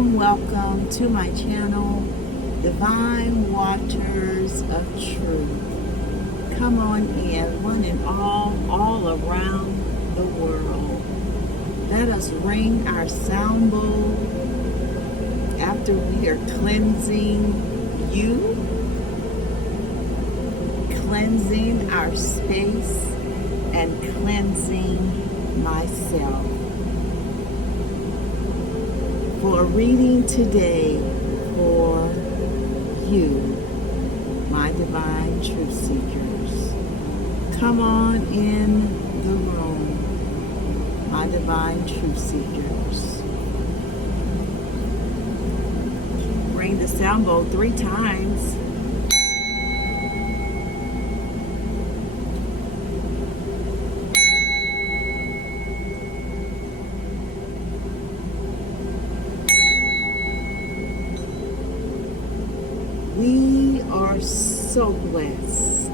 welcome to my channel, Divine Waters of Truth. Come on in, one and all around the world. Let us ring our sound bowl after we are cleansing you, cleansing our space, and cleansing myself. For a reading today for you, my divine truth seekers. Come on in the room, my divine truth seekers. Ring the sound bowl 3 times. We are so blessed.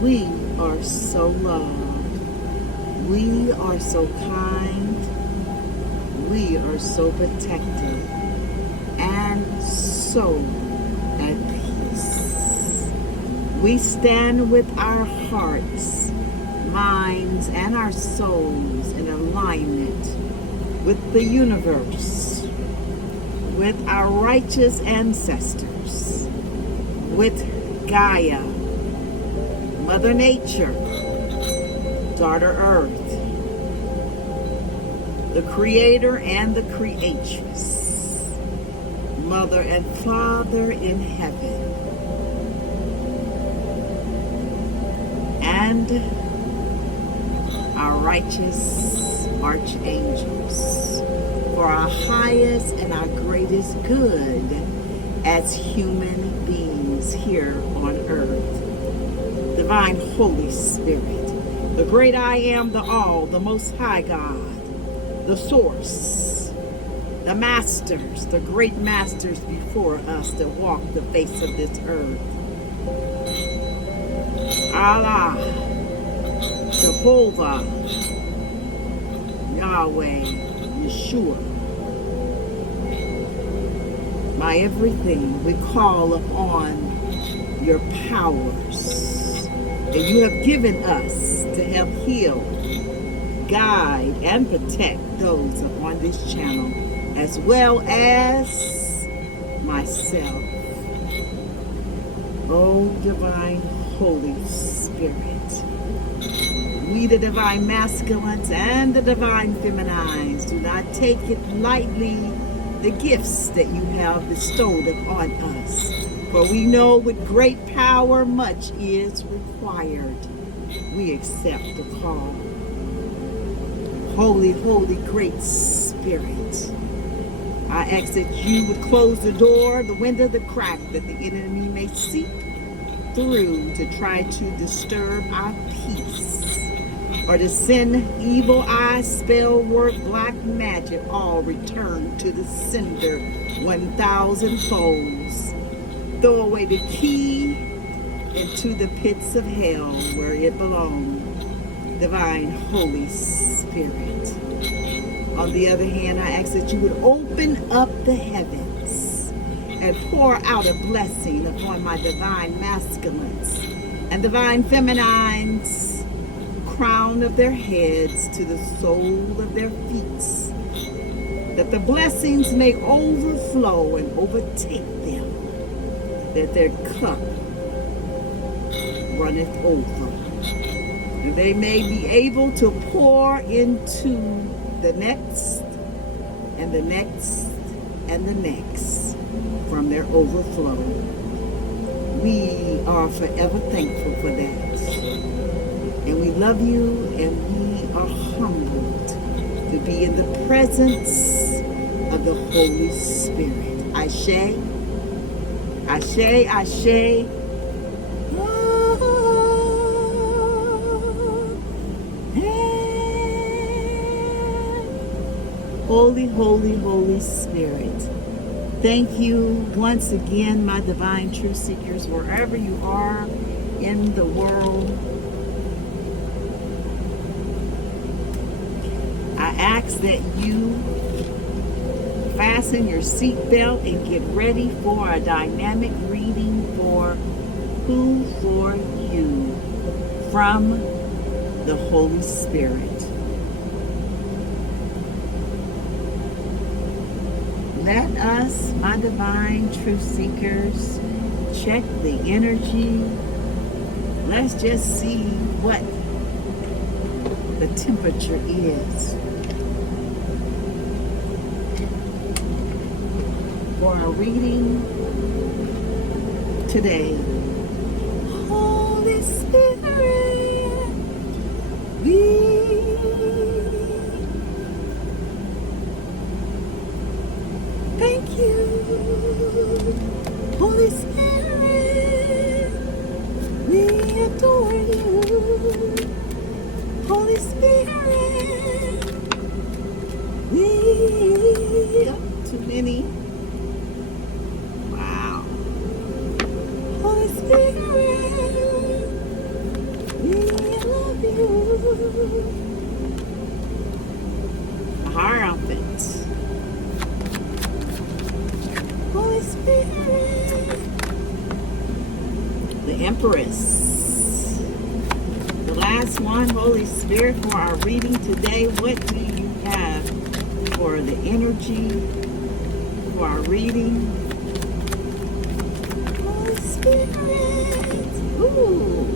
We are so loved. We are so kind. We are so protected and so at peace. We stand with our hearts, minds, and our souls in alignment with the universe, with our righteous ancestors, with Gaia, Mother Nature, Daughter Earth, the Creator and the Creatress, Mother and Father in heaven, and our righteous archangels for our highest and our greatest good as human beings here on earth. Divine Holy Spirit, the great I am, the all, the most high God, the source, the masters, the great masters before us that walk the face of this earth. Allah, Jehovah, Yahweh, Yeshua, my everything, we call upon your powers that you have given us to help heal, guide, and protect those upon this channel, as well as myself. Oh, divine Holy Spirit, we the divine masculines and the divine feminines do not take it lightly, the gifts that you have bestowed upon us. For we know with great power much is required. We accept the call. Holy, holy, great Spirit, I ask that you would close the door, the window, the crack, that the enemy may seep through to try to disturb our peace, or to send evil eye, spell work, black magic, all return to the sender 1,000 folds. Throw away the key into the pits of hell where it belongs. Divine Holy Spirit. On the other hand, I ask that you would open up the heavens and pour out a blessing upon my divine masculines and divine feminines, crown of their heads to the sole of their feet, that the blessings may overflow and overtake them, that their cup runneth over, and they may be able to pour into the next and the next and the next from their overflow. We are forever thankful for that. And we love you, and we are humbled to be in the presence of the Holy Spirit. Ashe, Ashe, Ashe. Holy, holy, Holy Spirit. Thank you once again, my divine truth seekers, wherever you are in the world. I ask that you fasten your seatbelt and get ready for a dynamic reading for Who for You from the Holy Spirit. Let us, my divine truth seekers, check the energy. Let's just see what the temperature is for our reading today. Holy Spirit, we thank you. Holy Spirit, we adore you. Holy Spirit, we too many. Wow. Holy Spirit, we love you. Hierophant. Holy Spirit, the Empress. The last one, Holy Spirit, for our reading today. What do you have for the energy for our reading? Holy Spirit. Ooh.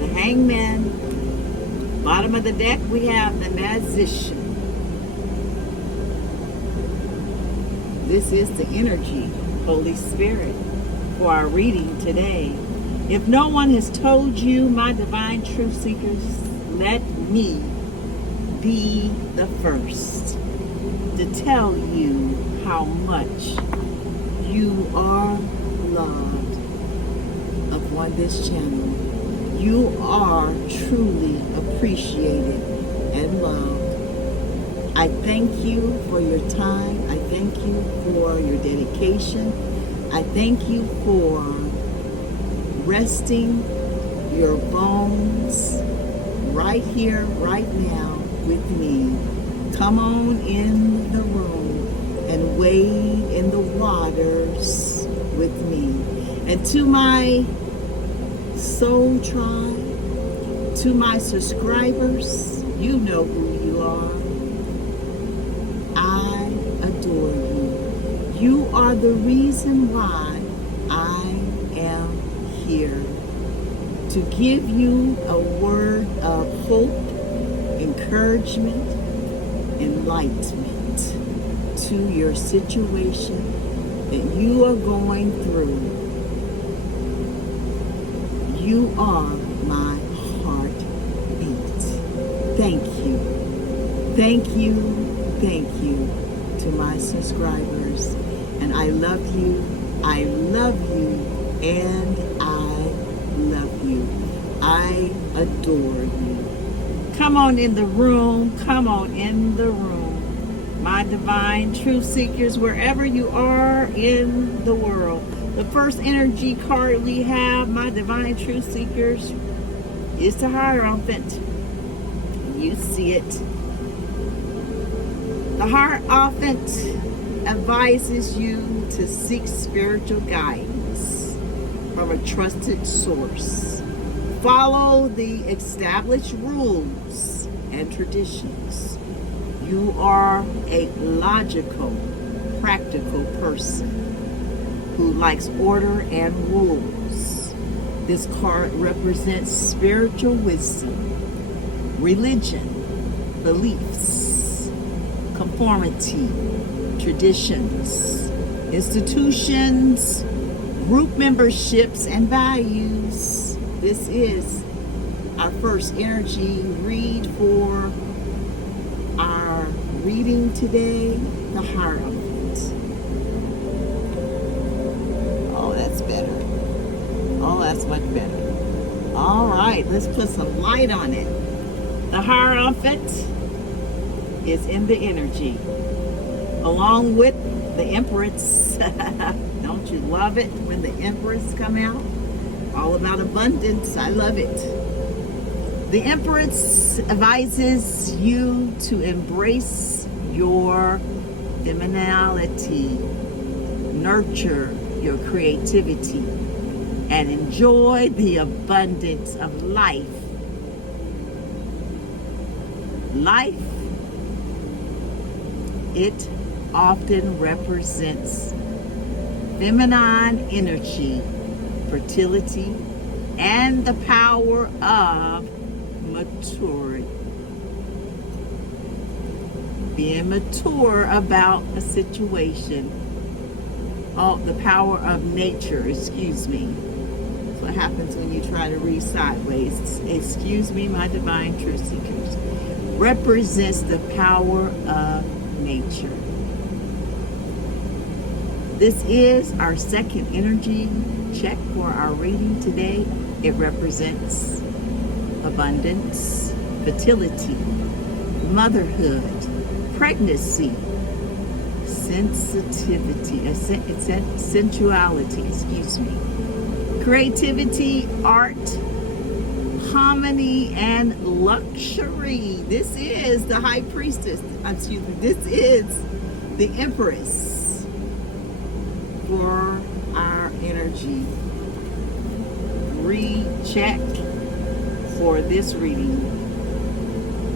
The Hangman. Bottom of the deck, we have the Magician. This is the energy, Holy Spirit, for our reading today. If no one has told you, my divine truth seekers, let me be the first to tell you how much you are loved upon this channel. You are truly appreciated and loved. I thank you for your time. I thank you for your dedication. I thank you for resting your bones right here, right now with me. Come on in the room and wade in the waters with me. And to my soul tribe, to my subscribers, you know who you are. I adore you. You are the reason why I am here, to give you a word of hope, encouragement, enlightenment to your situation that you are going through. You are my heartbeat. Thank you. Thank you. Thank you to my subscribers. And I love you. I love you. And I love you. I adore you. Come on in the room. Come on in the room. My divine truth seekers, wherever you are in the world. The first energy card we have, my divine truth seekers, is the Hierophant. You see it. The Hierophant advises you to seek spiritual guidance from a trusted source. Follow the established rules and traditions. You are a logical, practical person who likes order and rules. This card represents spiritual wisdom, religion, beliefs, conformity, traditions, institutions, group memberships, and values. This is our first energy read for our reading today, the Hierophant. Oh, that's better. Oh, that's much better. All right, let's put some light on it. The Hierophant is in the energy, along with the Empress. Don't you love it when the Empress come out? All about abundance. I love it. The Empress advises you to embrace your femininity, nurture your creativity, and enjoy the abundance of life. Life, it often represents feminine energy, fertility, and the power of maturity. Being mature about a situation. Oh, the power of nature, excuse me. That's what happens when you try to read sideways. Excuse me, my divine truth seekers. Represents the power of nature. This is our second energy check for our reading today. It represents abundance, fertility, motherhood, pregnancy, sensitivity, sensuality, excuse me, creativity, art, harmony, and luxury. This is the high priestess. Excuse me. This is the empress for our energy. Recheck for this reading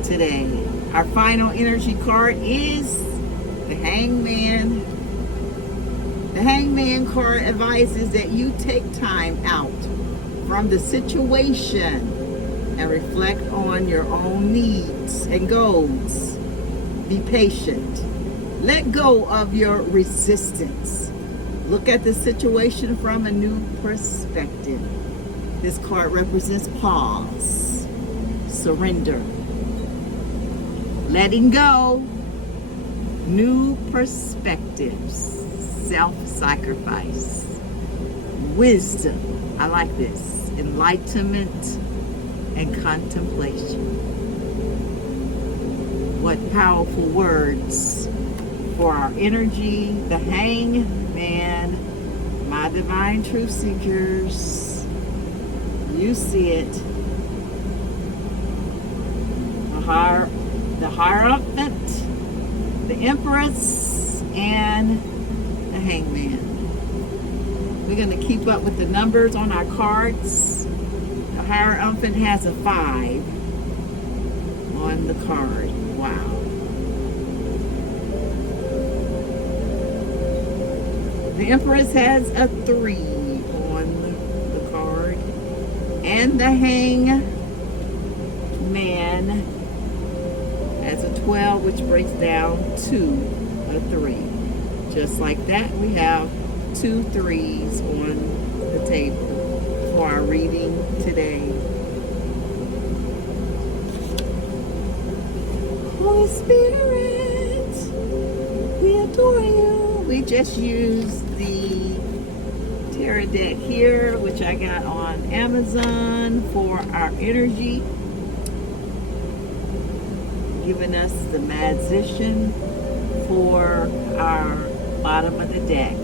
today. Our final energy card is the Hangman. The Hangman card advises that you take time out from the situation and reflect on your own needs and goals. Be patient. Let go of your resistance. Look at the situation from a new perspective. This card represents pause, surrender, letting go, new perspectives, self-sacrifice, wisdom. I like this. Enlightenment and contemplation. What powerful words for our energy. The Hangman, my divine truth seekers. You see it. The Hierophant, the Empress, and the Hangman. We're going to keep up with the numbers on our cards. The Hierophant has a 5 on the card. Wow. The Empress has a 3 on the card. And the Hangman has a 12, which breaks down to a 3. Just like that, we have 2 3s on the table for our reading today. Holy Spirit, we adore you. We just used the tarot deck here, which I got on Amazon for our energy, giving us the Magician for our bottom of the deck.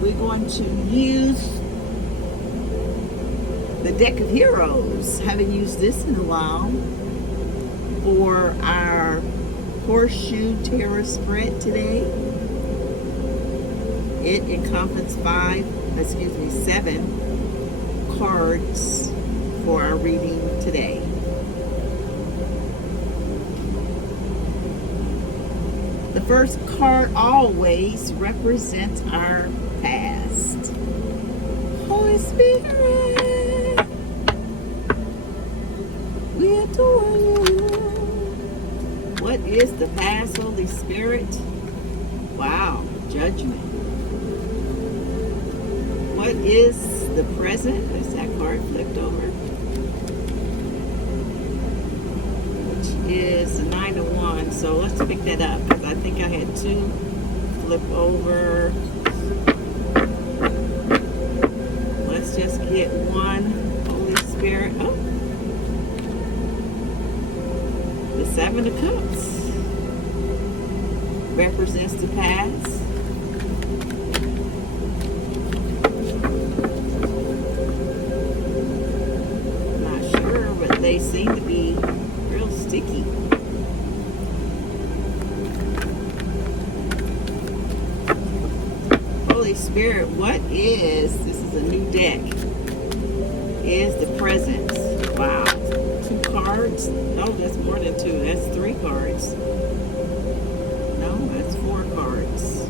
We're going to use the deck of heroes. Haven't used this in a while for our horseshoe tarot spread today. It encompasses 7 cards for our reading today. The first card always represents our past. Holy Spirit, we adore you. What is the past, Holy Spirit? Wow, judgment. What is the present? Is that card flipped over? Which is the 9 of Wands. So let's pick that up because I think I had 2 flip over. Let's just get 1. Holy Spirit. Oh. The 7 of Cups represents the past. They seem to be real sticky. Spirit, what is, this is a new deck, is the presence. Wow. 2 cards? No, that's more than 2. That's 3 cards. No, that's 4 cards.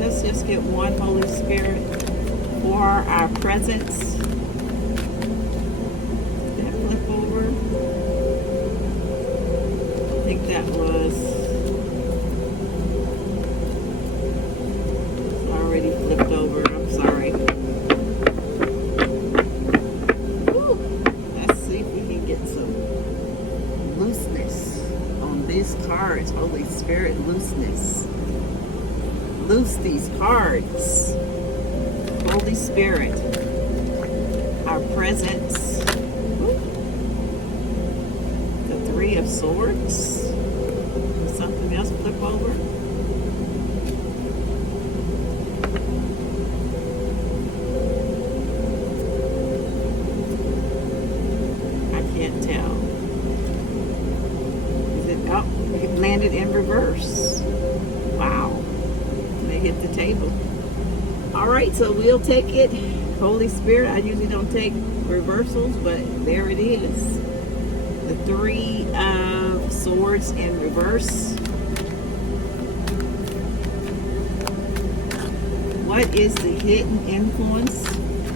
Let's just get one, Holy Spirit, for our presence. Did that flip over? I think that was already flipped over. I'm sorry. Woo. Let's see if we can get some looseness on these cards. Holy Spirit, looseness. Loose these cards. Holy Spirit, our presence. Woo. The 3 of Swords. Did something else flip over? Can't tell. Is it, oh, it landed in reverse. Wow. They hit the table. All right, so we'll take it. Holy Spirit, I usually don't take reversals, but there it is. The 3 of Swords in reverse. What is the hidden influence?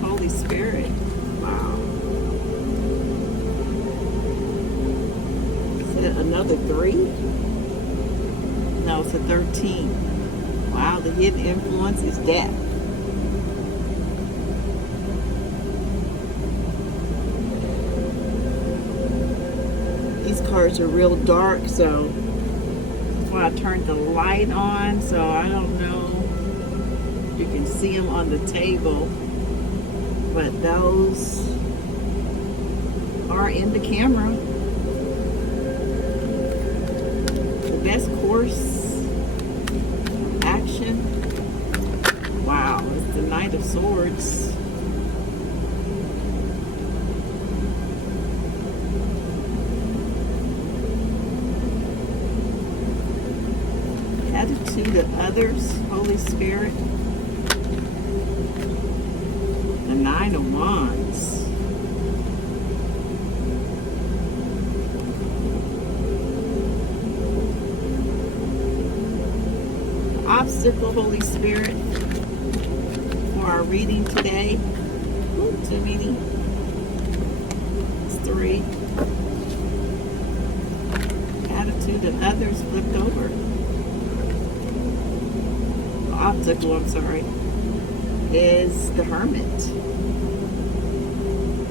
Holy Spirit. Wow. Another 3? No, it's a 13. Wow, the hidden influence is death. These cards are real dark, so that's why I turned the light on, so I don't know if you can see them on the table, but those are in the camera. Best course action. Wow, it's the Knight of Swords. Attitude of others, Holy Spirit. The 9 of Wands. Obstacle, Holy Spirit, for our reading today. Ooh, too many. It's 3. Attitude of others flipped over. Obstacle, I'm sorry, is the Hermit.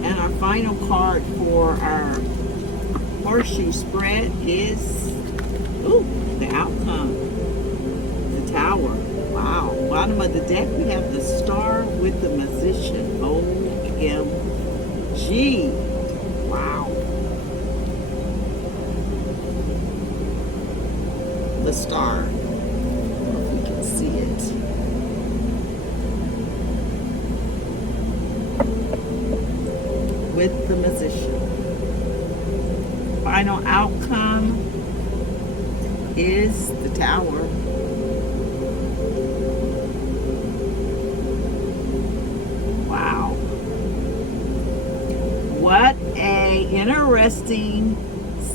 And our final card for our horseshoe spread is, ooh, the Outcome. Tower. Wow. Bottom of the deck, we have the Star with the Magician. OMG. Wow. The Star. I don't know if we can see it. With the Magician. Final outcome is the Tower. What a interesting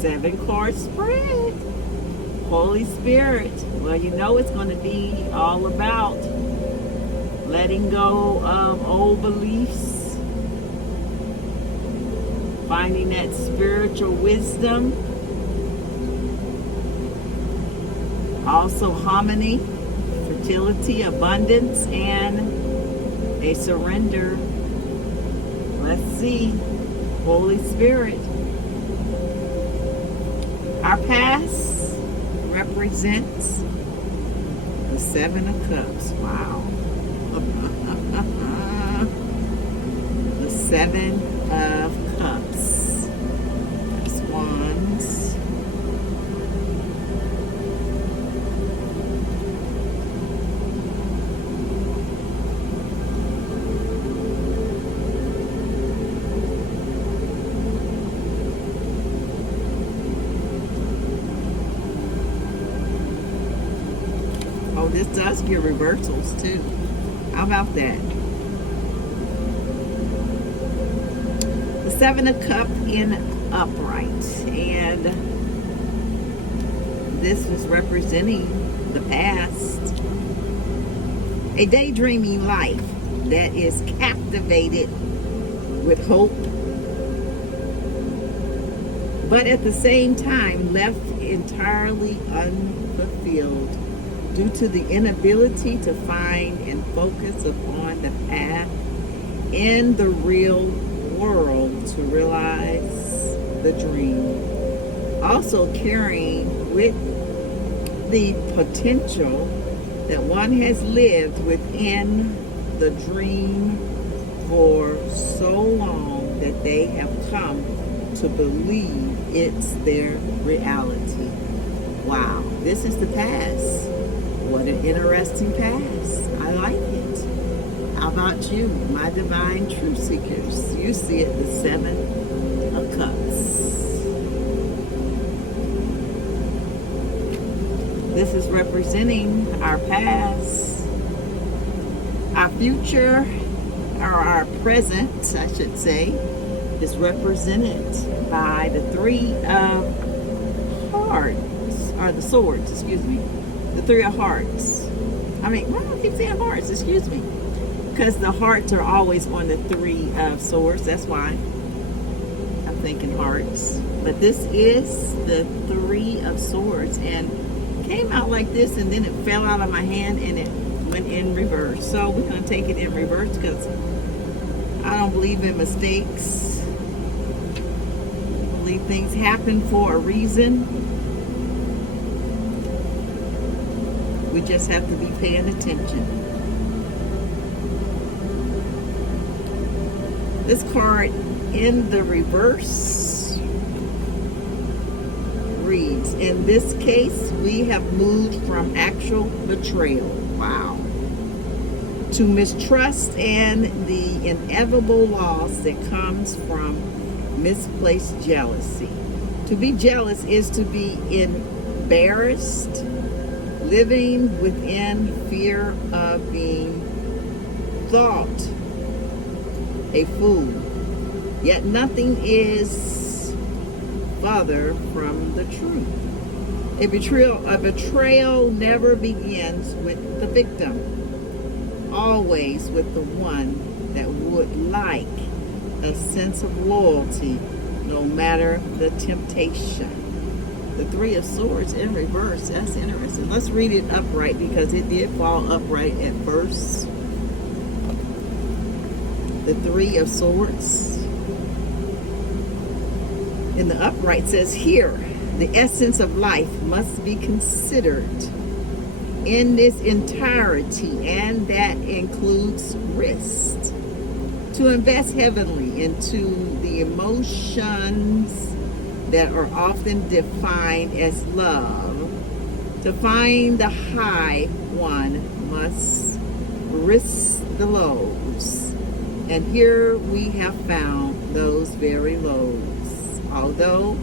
7-card spread. Holy Spirit. Well, you know it's going to be all about letting go of old beliefs, finding that spiritual wisdom, also harmony, fertility, abundance, and a surrender. Let's see. Holy Spirit. Our past represents the 7 of Cups. Wow. The 7 of Cups. That's Wands. Holy This does give reversals too. How about that? The Seven of Cups in upright. And this is representing the past. A daydreaming life that is captivated with hope, but at the same time left entirely unfulfilled due to the inability to find and focus upon the path in the real world to realize the dream. Also carrying with the potential that one has lived within the dream for so long that they have come to believe it's their reality. Wow, this is the past. What an interesting past. I like it. How about you, my divine truth seekers? You see it, the Seven of Cups. This is representing our past, our future, or our present, I should say, is represented by the Three of Hearts, or the Swords, excuse me. The Three of Hearts. I mean, why do I keep saying hearts? Excuse me. Because the hearts are always on the Three of Swords. That's why I'm thinking hearts. But this is the Three of Swords. And came out like this, and then it fell out of my hand, and it went in reverse. So we're going to take it in reverse because I don't believe in mistakes. I believe things happen for a reason. We just have to be paying attention. This card in the reverse reads, in this case, we have moved from actual betrayal, wow, to mistrust and the inevitable loss that comes from misplaced jealousy. To be jealous is to be embarrassed, living within fear of being thought a fool. Yet nothing is farther from the truth. A betrayal never begins with the victim, always with the one that would like a sense of loyalty, no matter the temptation. The Three of Swords in reverse. That's interesting. Let's read it upright because it did fall upright at first. The Three of Swords in the upright says here, the essence of life must be considered in this entirety, and that includes risk. To invest heavily into the emotions that are often defined as love. To find the high, one must risk the lows. And here we have found those very lows. Although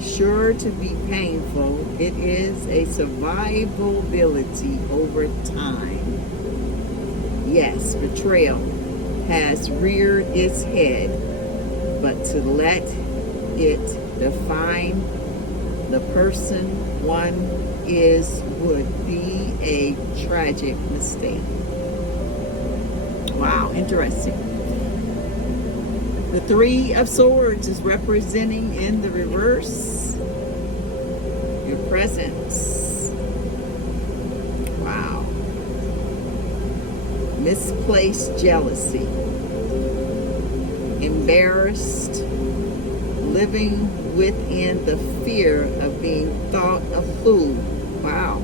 sure to be painful, it is a survivability over time. Yes, betrayal has reared its head, but to let it define the person one is would be a tragic mistake. Wow, interesting. The Three of Swords is representing in the reverse your presence. Wow. Misplaced jealousy. Embarrassed. Living within the fear of being thought a fool. Wow.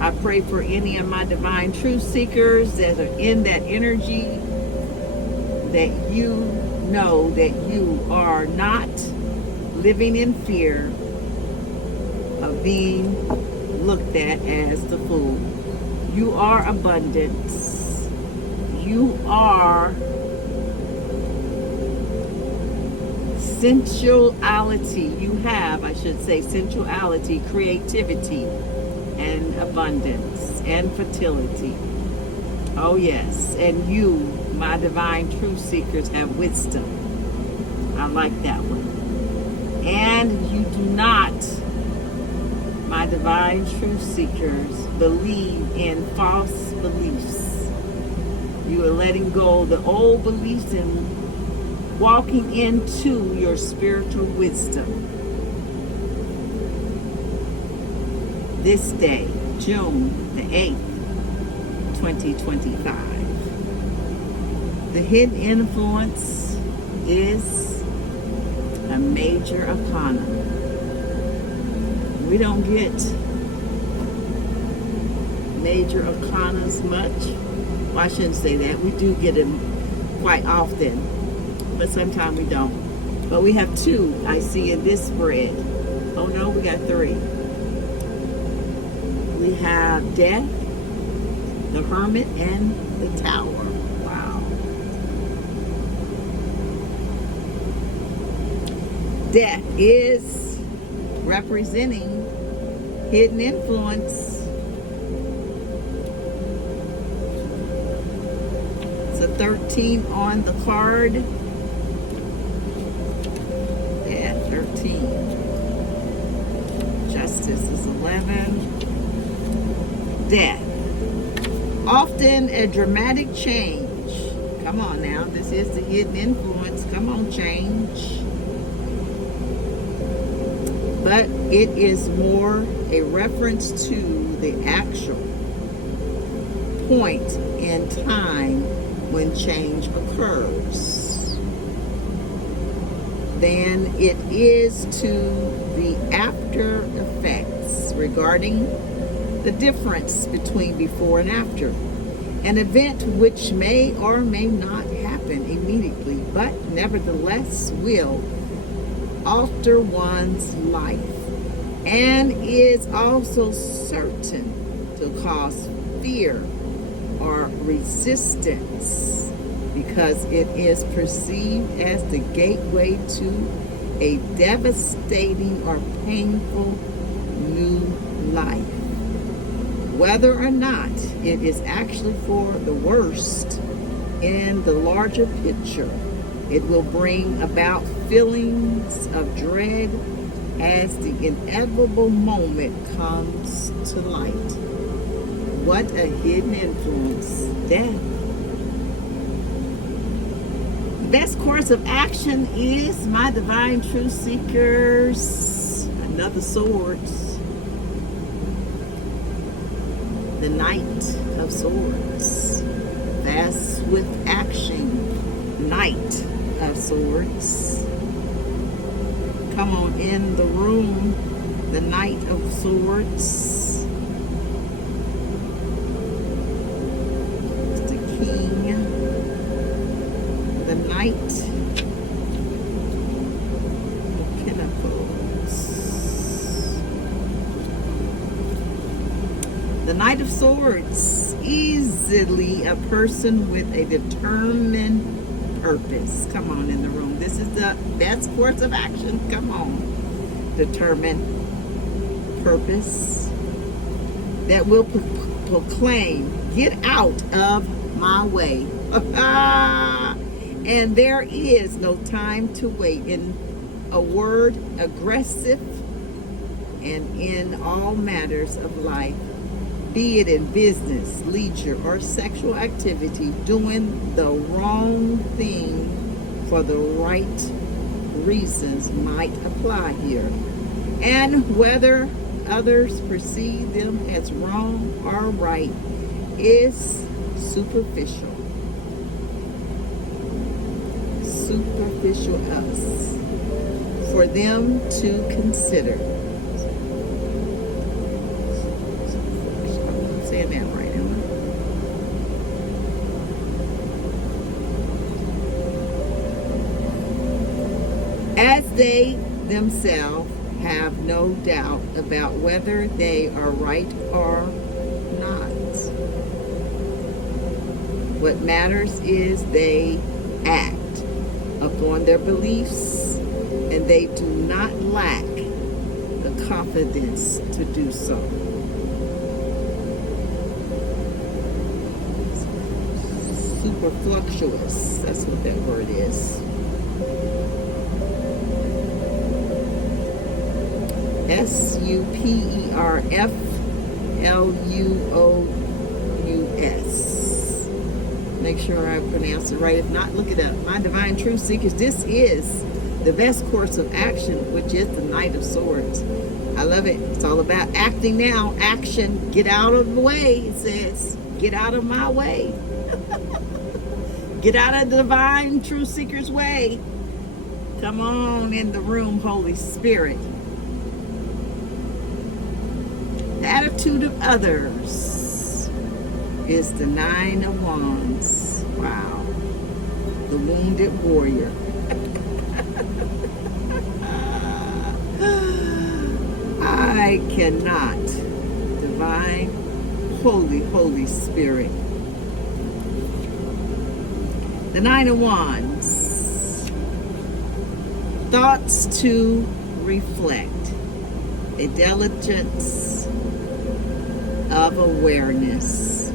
I pray for any of my divine truth seekers that are in that energy, that you know that you are not living in fear of being looked at as the fool. You are abundance. You are sensuality. You have, I should say, sensuality, creativity, and abundance and fertility. Oh yes, and you, my divine truth seekers, have wisdom. I like that one. And you do not, my divine truth seekers, believe in false beliefs. You are letting go of the old beliefs and walking into your spiritual wisdom. This day, June the 8th, 2025. The hidden influence is a major arcana. We don't get major arcanas much. Well, I shouldn't say that. We do get them quite often, but sometimes we don't. But we have two I see in this spread. Oh no, we got three. We have Death, the Hermit, and the Tower. Wow. Death is representing hidden influence. It's a 13 on the card. Yeah, 13. Justice is 11. Death. Often a dramatic change. Come on now, this is the hidden influence. Come on, change. But it is more a reference to the actual point in time when change occurs than it is to the after effects regarding the difference between before and after. An event which may or may not happen immediately, but nevertheless will alter one's life and is also certain to cause fear or resistance because it is perceived as the gateway to a devastating or painful new life. Whether or not it is actually for the worst in the larger picture, it will bring about feelings of dread as the inevitable moment comes to light. What a hidden influence. Death. The best course of action is, my divine truth seekers, another swords. The Knight of Swords. Fast, swift action. Knight of Swords. Come on in the room. The Knight of Swords. The King. The Knight of Pentacles. The Knight of Swords, easily a person with a determined purpose. Come on in the room. This is the best course of action. Come on. Determined purpose that will proclaim, get out of my way. And there is no time to wait. In a word, aggressive, and in all matters of life, be it in business, leisure, or sexual activity, doing the wrong thing for the right reasons might apply here. And whether others perceive them as wrong or right is superficial. Superficial us. For them to consider. Saying that right, am I? As they themselves have no doubt about whether they are right or not. What matters is they act upon their beliefs, and they do not lack the confidence to do so. superfluous. That's what that word is. superfluous. Make sure I pronounce it right. If not, look it up. My Divine Truth Seekers, this is the best course of action, which is the Knight of Swords. I love it. It's all about acting now. Action. Get out of the way, it says. Get out of my way. Get out of the Divine Truth Seeker's way. Come on in the room, Holy Spirit. The attitude of others is the Nine of Wands. Wow. The wounded warrior. I cannot. Divine, Holy Spirit. The Nine of Wands. Thoughts to reflect. A diligence of awareness.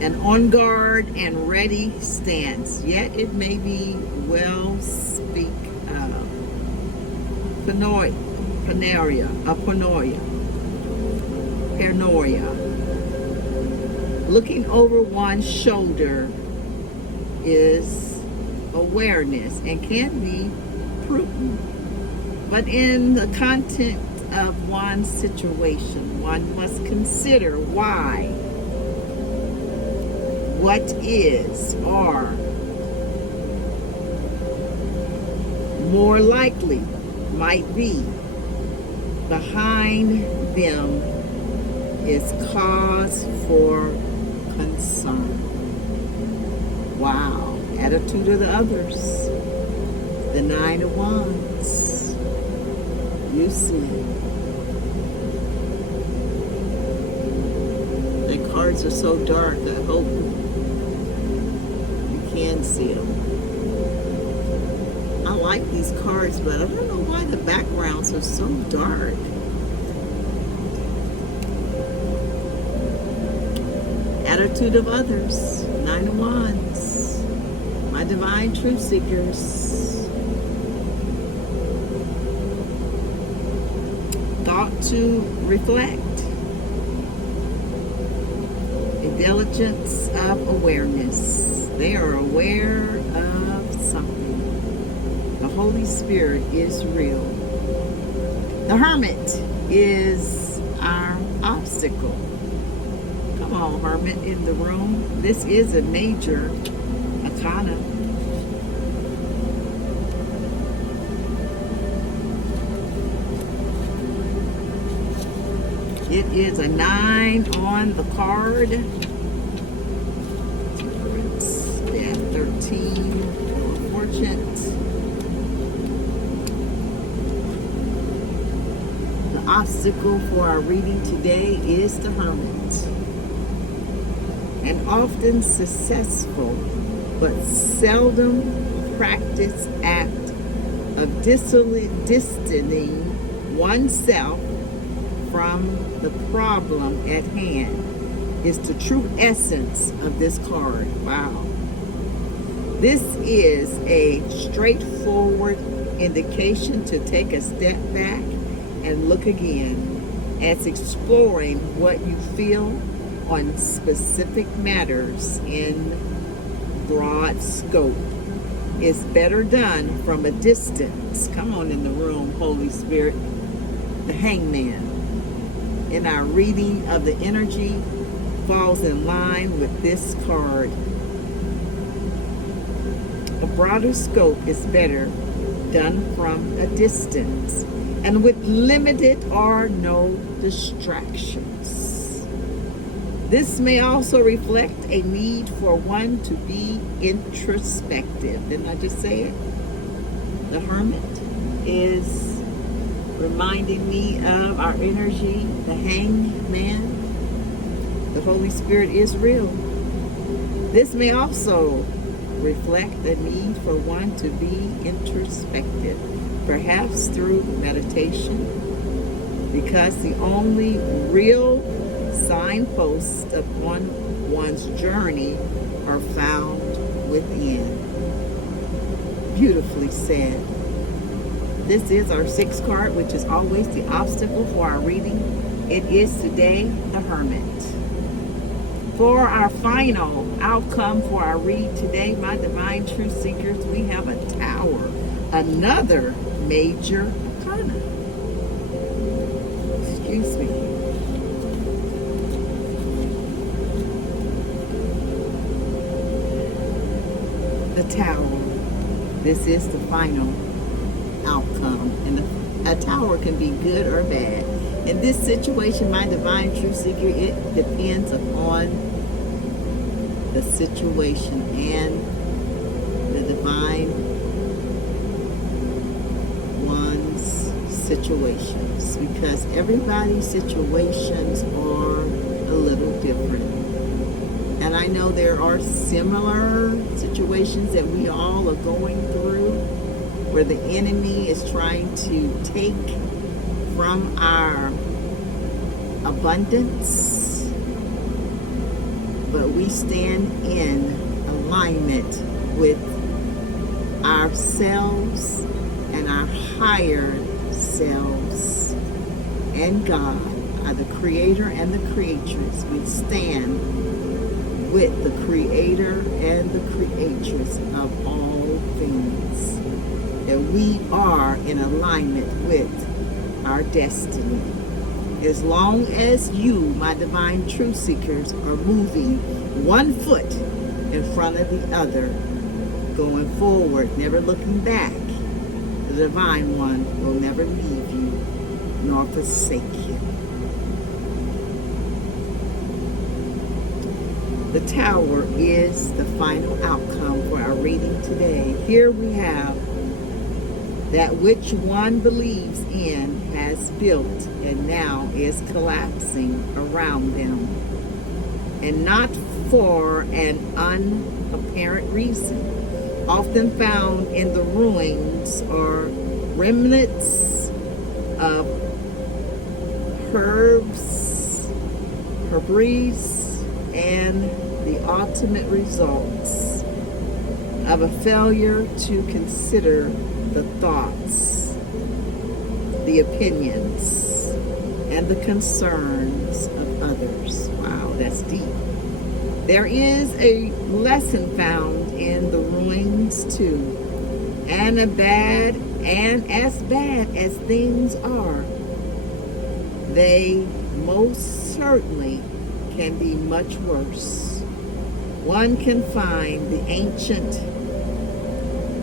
An on guard and ready stance. Yet it may be well speak of. Paranoia. Looking over one's shoulder is awareness and can be prudent. But in the content of one's situation, one must consider why, what is, or more likely might be behind them is cause for concern. Wow. Attitude of the others. The Nine of Wands. You see. The cards are so dark, I hope you can see them. I like these cards, but I don't know why the backgrounds are so dark. Attitude of others. Nine of Wands. My Divine Truth Seekers. Thought to reflect. A diligence of awareness. They are aware of something. The Holy Spirit is real. The Hermit is our obstacle. Come on, Hermit in the room. This is a major arcana. It is a 9 on the card. Yeah, 13. Fortune. The obstacle for our reading today is the Hermit. An often successful but seldom practiced act of distancing oneself from the problem at hand is the true essence of this card. Wow. This is a straightforward indication to take a step back and look again, as exploring what you feel on specific matters in broad scope is better done from a distance. Come on in the room, Holy Spirit. The Hangman, in our reading of the energy, falls in line with this card. A broader scope is better done from a distance and with limited or no distractions. This may also reflect a need for one to be introspective. Didn't I just say it? The Hermit is reminding me of our energy, the Hangman. The Holy Spirit is real. This may also reflect the need for one to be introspective, perhaps through meditation, because the only real signpost upon one's journey are found within. Beautifully said. This is our sixth card, which is always the obstacle for our reading. It is today the Hermit. For our final outcome for our read today, my divine truth seekers, we have a Tower, another major arcana. Excuse me. The Tower. This is the final outcome, and a tower can be good or bad. In this situation, my divine truth seeker, it depends upon the situation and the divine one's situations, because everybody's situations are a little different. And I know there are similar situations that we all are going through, where the enemy is trying to take from our abundance, but we stand in alignment with ourselves and our higher selves and God, the creator and the creatress. We stand with the creator and the creatress of all things. And we are in alignment with our destiny. As long as you, my divine truth seekers, are moving one foot in front of the other, going forward, never looking back, the divine one will never leave you nor forsake you. The Tower is the final outcome for our reading today. Here we have that which one believes in has built and now is collapsing around them, and not for an unapparent reason. Often found in the ruins are remnants of herbs, and the ultimate results of a failure to consider the thoughts, the opinions, and the concerns of others. Wow, that's deep. There is a lesson found in the ruins too, and as bad as things are, they most certainly can be much worse. One can find the ancient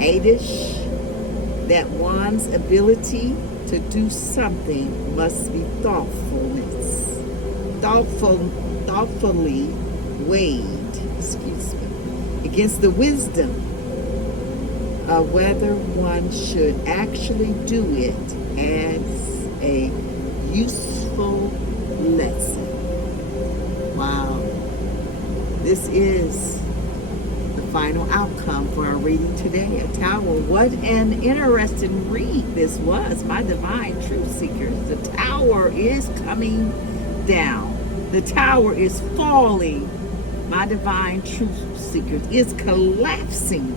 adage that one's ability to do something must be thoughtfully weighed, against the wisdom of whether one should actually do it as a useful lesson. Wow. This is the final outcome for our reading today. A Tower. What an interesting read this was, my divine truth seekers. The Tower is coming down. The Tower is falling. My divine truth seekers is collapsing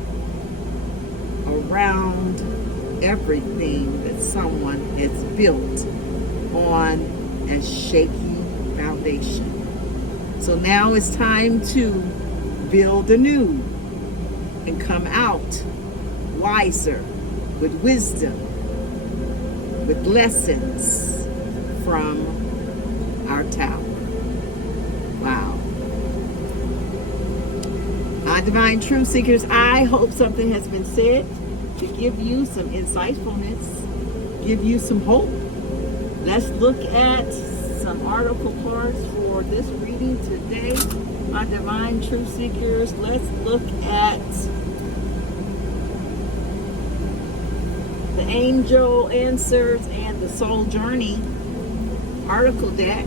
around everything that someone has built on a shaky foundation. So now it's time to build anew and come out wiser, with wisdom, with lessons from our Tower. Wow. My divine truth seekers, I hope something has been said to give you some insightfulness, give you some hope. Let's look at some article cards for this reading today. My divine truth seekers, let's look at the angel answers and the soul journey article deck.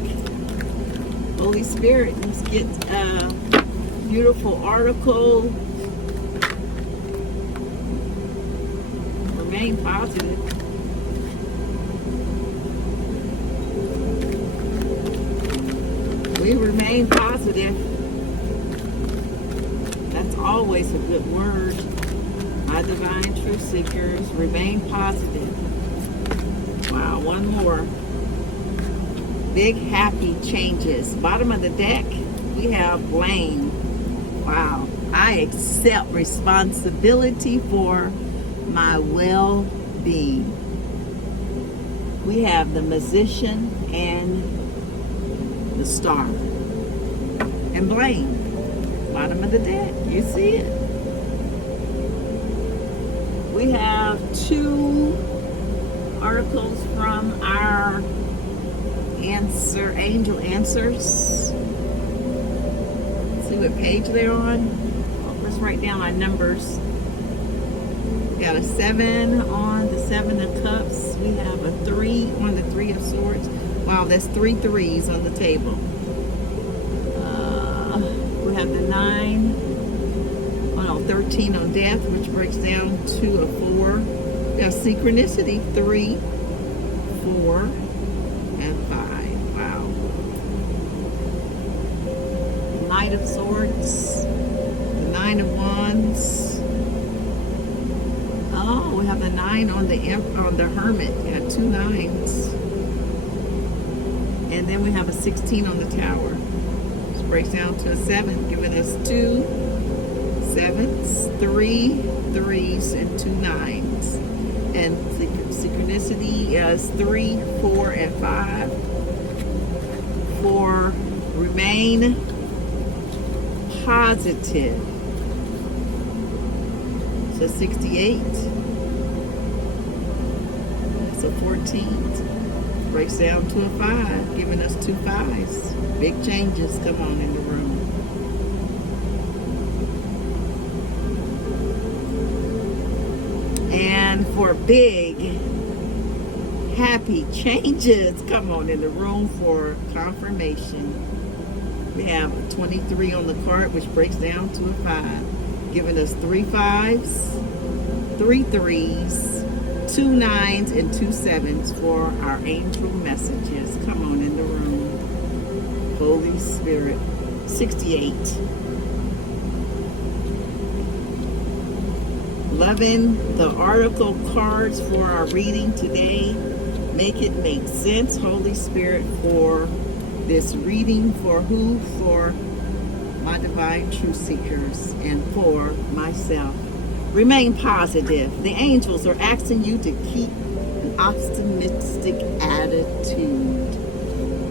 Holy Spirit, let's get a beautiful article. Remain positive. We remain positive. always a good word. My divine truth seekers, remain positive. Wow, one more. Big happy changes. Bottom of the deck, we have blame. Wow. I accept responsibility for my well-being. We have the musician and the star. And blame. Bottom of the deck. You see it? We have 2 articles from our angel answers. Let's see what page they're on. Let's write down our numbers. We got a 7 on the 7 of Cups. We have a 3 on the 3 of Swords. Wow, that's 3 threes on the table. We have the 9, 13 on Death, which breaks down to a 4. We have Synchronicity, 3, 4, and 5. Wow. Knight of Swords, the 9 of Wands. Oh, we have the 9 on the Hermit. Yeah, 2 9s. And then we have a 16 on the Tower. Which breaks down to a 7, giving us 2 7s, 3 3s, and 2 9s. And Synchronicity is 3, 4, and 5. For remain positive. So 68. That's a 14. Breaks down to a 5, giving us 2 5s. Big changes come on in the room. And for big, happy changes, come on in the room for confirmation. We have a 23 on the card, which breaks down to a 5, giving us 3 5s, 3 3s, 2 9s, and 2 7s for our angel messages. Come on in the room. Holy Spirit. 68. Loving the oracle cards for our reading today. Make it make sense, Holy Spirit, for this reading. For who? For my divine truth seekers and for myself. Remain positive. The angels are asking you to keep an optimistic attitude.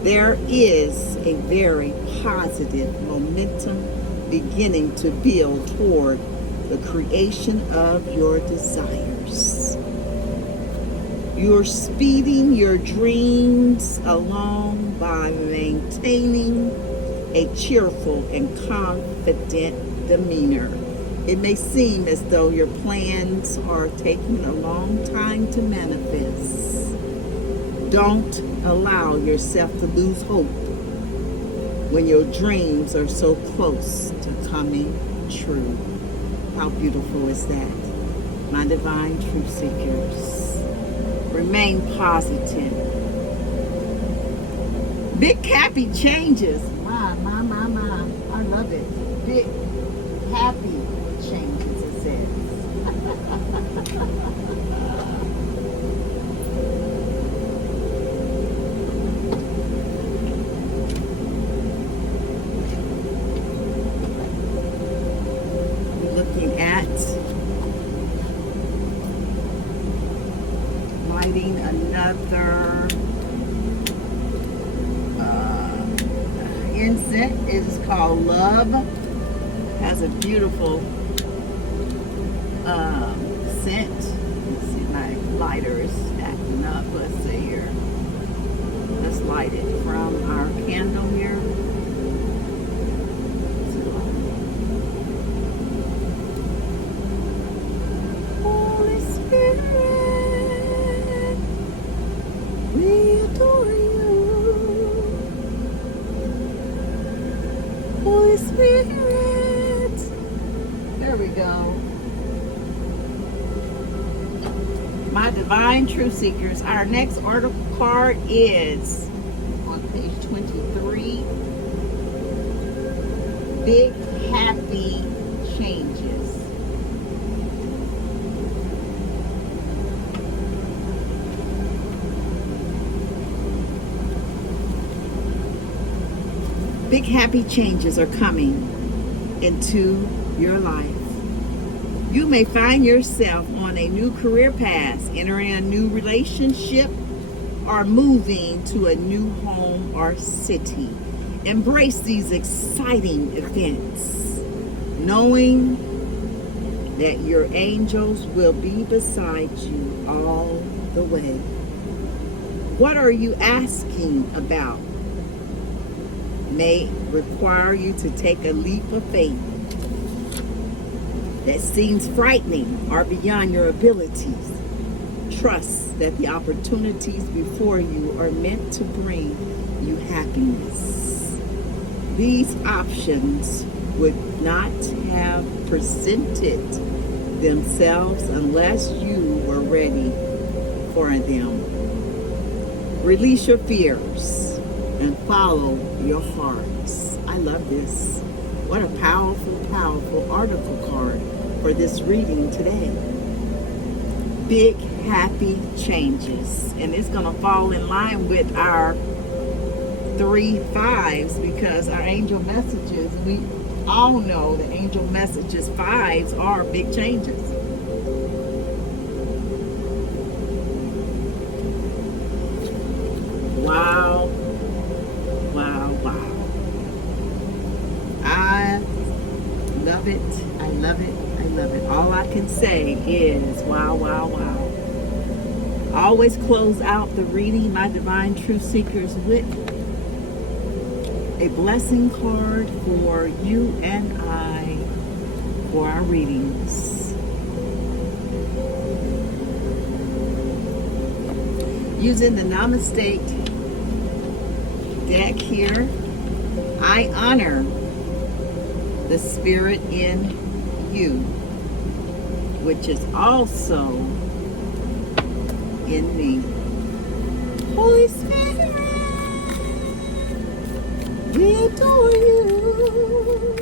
There is a very positive momentum beginning to build toward the creation of your desires. You're speeding your dreams along by maintaining a cheerful and confident demeanor. It may seem as though your plans are taking a long time to manifest. Don't allow yourself to lose hope when your dreams are so close to coming true. How beautiful is that? My divine truth seekers, remain positive. Big happy changes. My. I love it. Big happy changes, it says. We're looking at lighting another incense. It is called Love. Has a beautiful scent. Let's see, my lighter is acting up. Let's see here. Let's light it from our candle here. Holy Spirit, we adore you. Holy Spirit. There we go. My divine truth seekers, our next oracle card is on page 23. Big happy changes. Big happy changes are coming into your life. You may find yourself on a new career path, entering a new relationship, or moving to a new home or city. Embrace these exciting events, knowing that your angels will be beside you all the way. What are you asking about may require you to take a leap of faith that seems frightening or beyond your abilities. Trust that the opportunities before you are meant to bring you happiness. These options would not have presented themselves unless you were ready for them. Release your fears and follow your hearts. I love this. What a powerful, powerful article card for this reading today. Big happy changes. And it's going to fall in line with our 3 5s because our angel messages, we all know that angel messages 5s are big changes. Wow. Wow, wow. I love it. I love it. I love it. All I can say is wow, wow, wow. I always close out the reading, my Divine Truth Seekers, with a blessing card for you and I for our readings. Using the Namaste deck here, I honor the spirit in you, which is also in me. Holy Spirit, we adore you.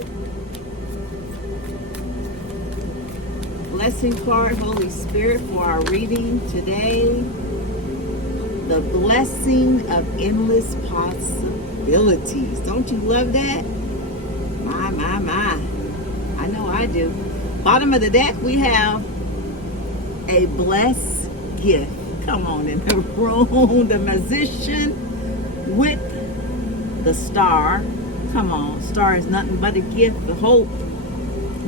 Blessing card, Holy Spirit, for our reading today. The blessing of endless possibilities. Don't you love that? My, my, my. I know I do. Bottom of the deck, we have a blessed gift. Come on in the room. The Magician with the star. Come on. Star is nothing but a gift, the hope.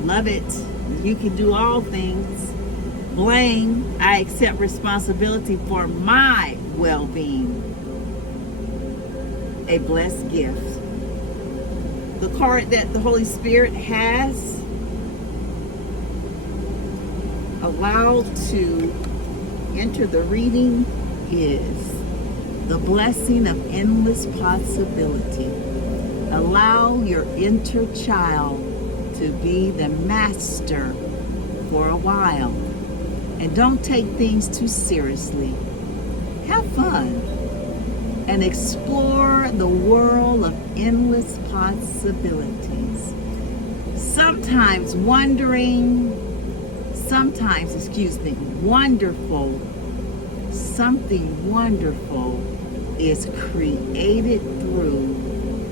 Love it. You can do all things. Blame. I accept responsibility for my well-being. A blessed gift. The card that the Holy Spirit has allowed to enter the reading is the blessing of endless possibility. Allow your inner child to be the master for a while. And don't take things too seriously. Have fun and explore the world of endless possibilities. Wonderful. Something wonderful is created through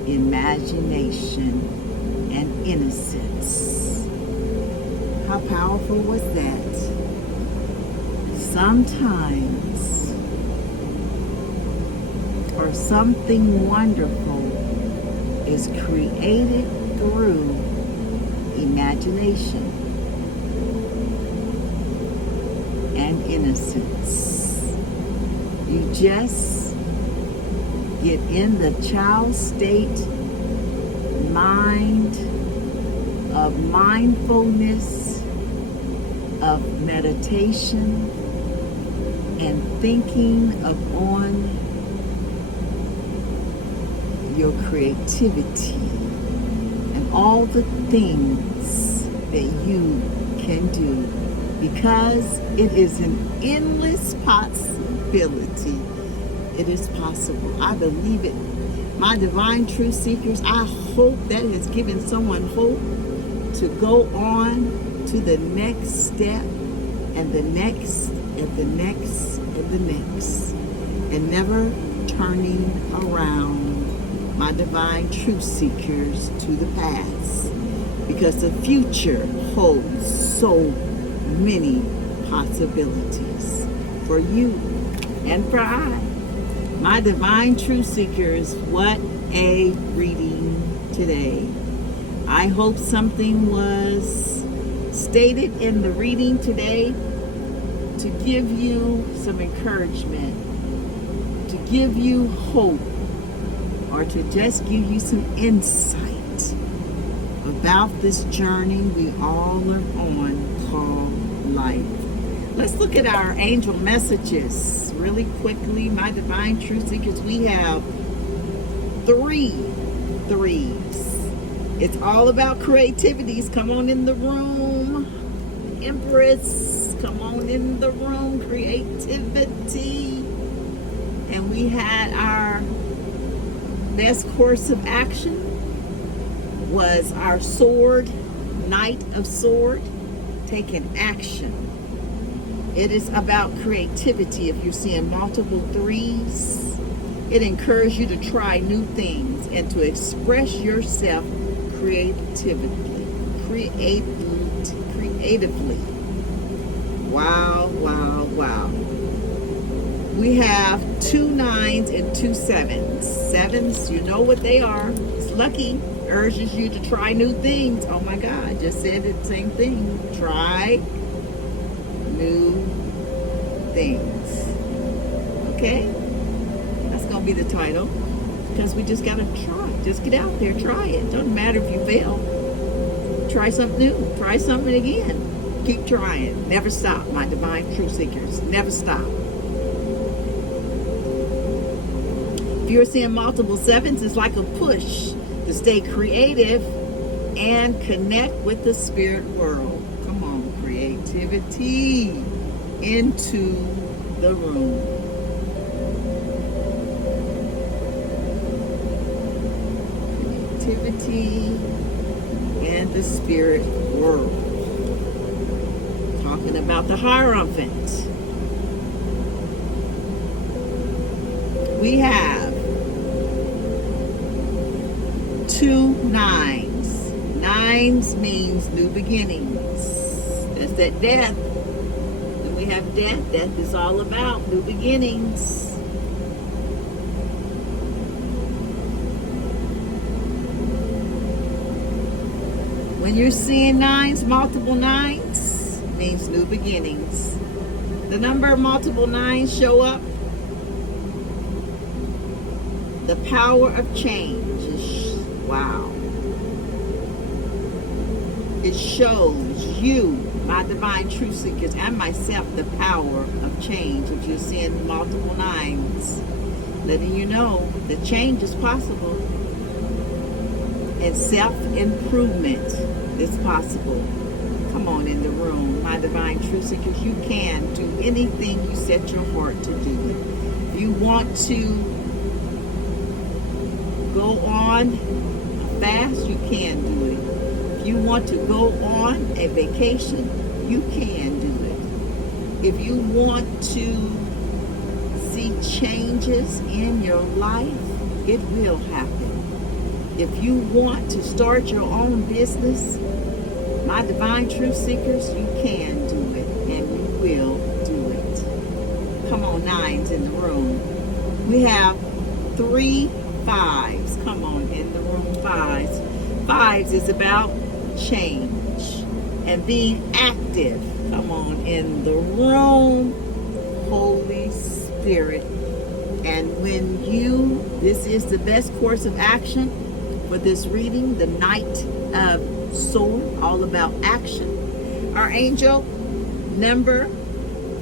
imagination and innocence. How powerful was that? Sometimes, or something wonderful is created through imagination and innocence. You just get in the child state mind of mindfulness, of meditation, and thinking upon your creativity and all the things that you can do, because it is an endless possibility. It is possible. I believe it. My Divine Truth Seekers, I hope that has given someone hope to go on to the next step and the next and the next and the next, and never turning around my divine truth seekers, to the past, because the future holds so many possibilities for you and for I. My divine truth seekers, what a reading today. I hope something was stated in the reading today to give you some encouragement, to give you hope, or to just give you some insight about this journey we all are on called life. Let's look at our angel messages really quickly. My divine truth seekers, we have 3 threes. It's all about creativities. Come on in the room. Empress, come on in the room. Creativity. And we had our best course of action was our sword, Knight of Sword, taking action. It is about creativity. If you're seeing multiple 3s, it encourages you to try new things and to express yourself creatively. Wow, wow, wow. We have 2 9s and 2 7s. 7s, you know what they are. It's lucky. Urges you to try new things. Oh my God, I just said the same thing. Try new things. Okay? That's going to be the title. Because we just got to try. Just get out there, try it. Doesn't matter if you fail. Try something new. Try something again. Keep trying. Never stop, my divine truth seekers. Never stop. If you're seeing multiple 7s, it's like a push to stay creative and connect with the spirit world. Come on, creativity into the room. Creativity and the spirit world. Talking about the Hierophant. We have 2 9s. 9s means new beginnings. That's that death. Then we have death. Death is all about new beginnings. When you're seeing 9s, multiple 9s, means new beginnings. The number of multiple 9s show up. The power of change. Wow. It shows you, my divine truth seekers, and myself, the power of change. If you're seeing multiple 9s, letting you know that change is possible. And self-improvement is possible. Come on in the room, my divine truth seekers. You can do anything you set your heart to do. If you want to go on a fast, you can do it. If you want to go on a vacation, you can do it. If you want to see changes in your life, it will happen. If you want to start your own business, my divine truth seekers, you can do it, and you will do it. Come on, 9s in the room. We have 3 5s. Come on in the room, 5s. 5s is about change and being active. Come on in the room, Holy Spirit. And when this is the best course of action for this reading, the Knight of Sword, all about action. Our angel number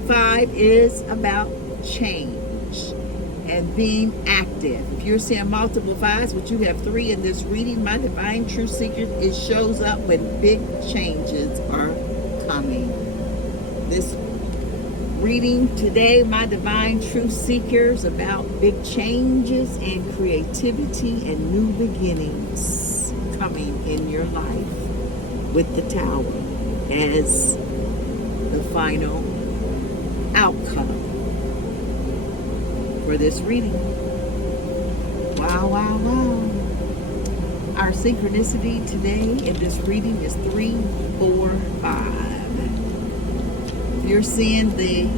5 is about change and being active. If you're seeing multiple 5s, but you have 3 in this reading, my divine truth seekers, it shows up when big changes are coming. This reading today, my divine truth seekers, about big changes and creativity and new beginnings coming in your life, with the Tower as the final outcome for this reading. Wow, Wow, wow, wow. Our synchronicity today in this reading is 3, 4, 5. If you're seeing the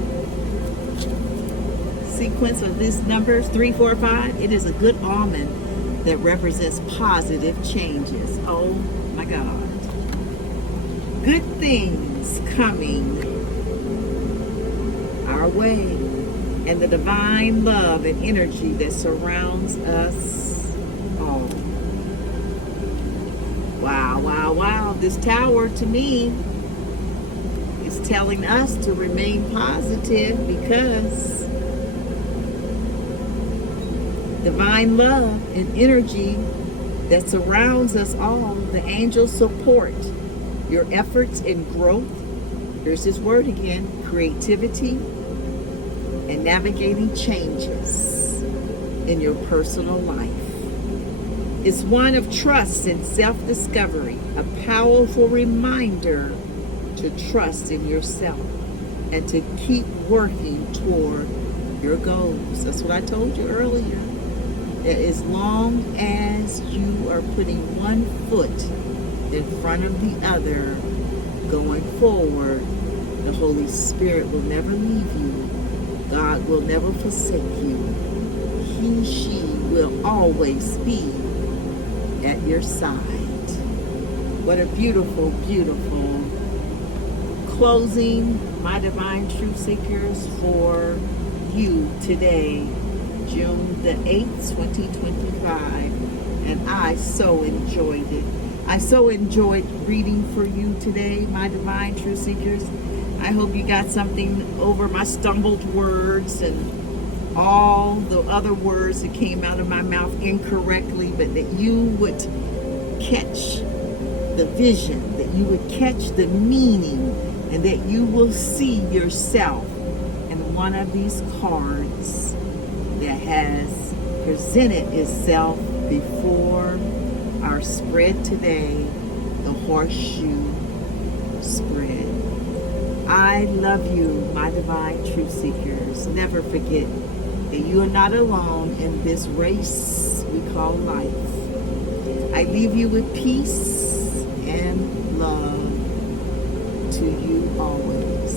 sequence of these numbers, 3, 4, 5, it is a good omen that represents positive changes. Oh my God. Good things coming our way, and the divine love and energy that surrounds us all. Wow, wow, wow. This tower to me is telling us to remain positive because divine love and energy that surrounds us all, the angels support your efforts in growth. Here's his word again: creativity and navigating changes in your personal life. It's one of trust and self-discovery, a powerful reminder to trust in yourself and to keep working toward your goals. That's what I told you earlier. That as long as you are putting one foot in front of the other, going forward, the Holy Spirit will never leave you. God will never forsake you. He, she will always be at your side. What a beautiful, beautiful closing, my divine truth seekers, for you today, June the 8th, 2025. And I so enjoyed it. I so enjoyed reading for you today, my divine truth seekers. I hope you got something over my stumbled words and all the other words that came out of my mouth incorrectly, but that you would catch the vision, that you would catch the meaning, and that you will see yourself in one of these cards that has presented itself before our spread today, the horseshoe spread. I love you, my divine truth seekers. Never forget that you are not alone in this race we call life. I leave you with peace and love to you always.